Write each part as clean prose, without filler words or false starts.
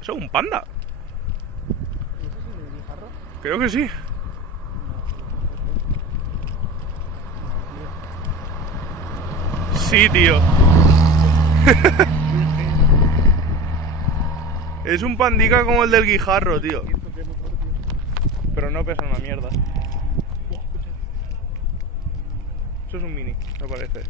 ¿Eso es un panda? ¿Y ese es el de guijarro? Creo que sí. Sí, tío. Es un pandica como el del guijarro, tío. Pero no pesa una mierda. Eso es un mini, me parece.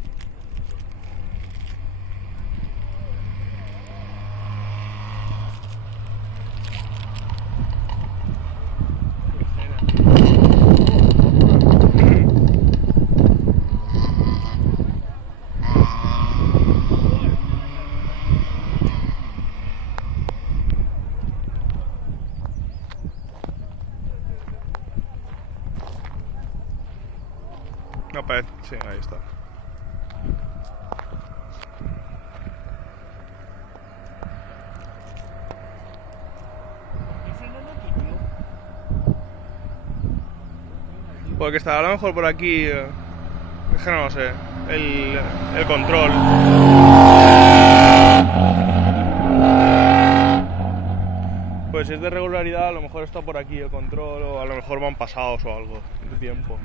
No parece. Sí, ahí está. Porque estará a lo mejor por aquí. Es que no lo sé. El control. Pues si es de regularidad, a lo mejor está por aquí el control, o a lo mejor van pasados o algo de tiempo.